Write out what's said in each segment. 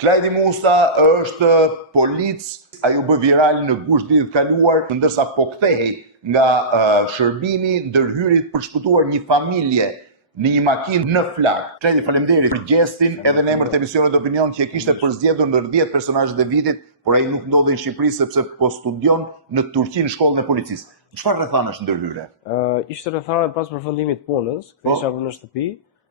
Klajdi Musa është polic, ajo bë viral në gusht ditët kaluar, ndërsa po kthehej nga shërbimi ndërhyrit për shpëtuar një familje në një makinë në Flak. Klajdi, faleminderit për gjestin edhe në emër të emisionit Opinion që e kishte përzgjedhur ndër 10 personazhet e vitit, por ai nuk ndodhi në Shqipëri sepse po studion në Turqi në shkollën e policisë. Çfarë rrethanash ndërhyre? Ishte rrethana pas përfundimit punës, kthesha në shtëpi.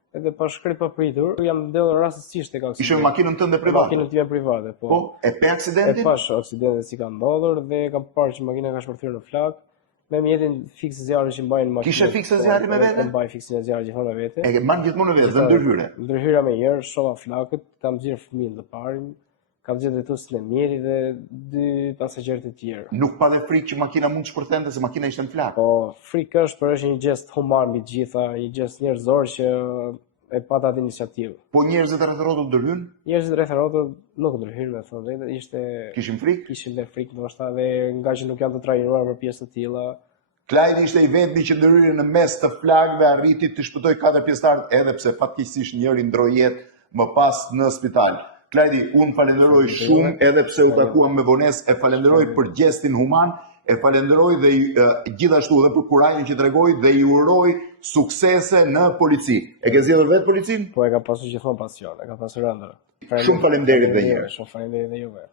Edhe pa shkret pa pritur, jam ndodhur rastësisht tek aksidenti. Ishe në makinën tënde private? Makinën time private, po. Po, e pe aksidentin? E pash aksidentin si ka ndodhur dhe kam parë që makina ka shpërthyer në Flak. Me mjetin fikse zjarri që mbajnë makinën. Kishe fikse zjarri me vete? Mbaj fiksin e zjarrit gjithmonë me vete. E ke marrë gjithmonë me vete, dhe ndërhyre? Ndërhyra me herë, shova Flakët, kam xhir fëmijën të parin. Kam gjetur detuesin e mjetit dhe 2 pasagerë të tjerë. Nuk pa dhe frikë që makina mund të shpërthente se makina ishte në Flak? Po, frikë është, por është një gjest humar mbi të gjitha, një gjest njerëzor që e pata atë iniciativë. Po njerëzit rreth rrotës ndërhyn? Njerëzit rreth rrotës nuk ndërhyn, me thënë drejtë, ishte Kishin frikë? Kishin dhe frikë ndoshta dhe nga që nuk janë të trajnuar për pjesë të tilla. Klajdi ishte i vetmi që ndërhyri në mes të Flakëve, arriti të shpëtoi 4 pjesëtarë, edhe pse fatkeqësisht njëri ndroi jetë më pas në spital. Klajdi, unë falenderoj shumë, edhe pse u takuam me vonesë, e falenderoj për gjestin human, e falenderoj dhe gjithashtu edhe për kurajin që tregoi dhe i uroj suksese në polici. E ke zgjedhur vetë policin? Po, e ka pasur gjithmonë pasion, e ka pasur ëndër. Shumë faleminderit edhe një herë. Shumë faleminderit edhe juve.